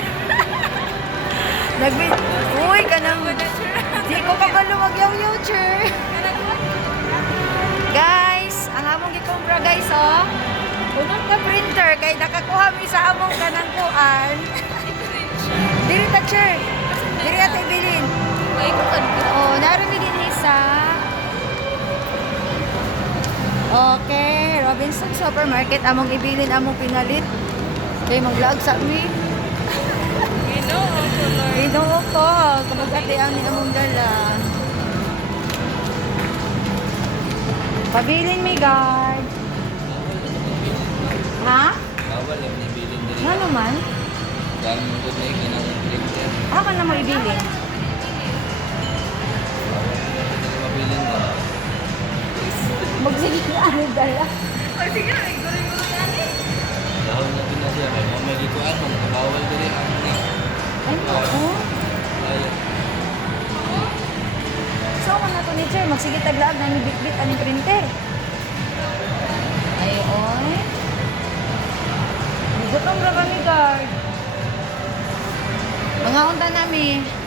Nagbi... Uy, kanang... Di ko kabalo magyaw-yaw, sure. Guys, ang among gikumpra guys, oh. Unang ka printer, kay nakakuha mi sa among kanang kuan. Diri ta, sure. Diri ata ibilin. Oh, narami din isa. Okay, Robinson Supermarket among ibilin among pinalit. Kay mag-vlog sa mi. Ginoo ko, kapag ati ang ni among dala. Pabilin mi guard. Ha? Bawal yung nibilin diri. Nga naman? Ganun ko na yung kinang printer. Ako na mo ibilin. Bawal yung diri mabilin ko. Magsige na ano dala. Dahon na din na siya. May mga may gikuan mo. Ay, ako na to ni Chair. Magsige taglaag na ni bit-bit ang printer. Ay, oy. Gutom ra guard. Mga unta nami.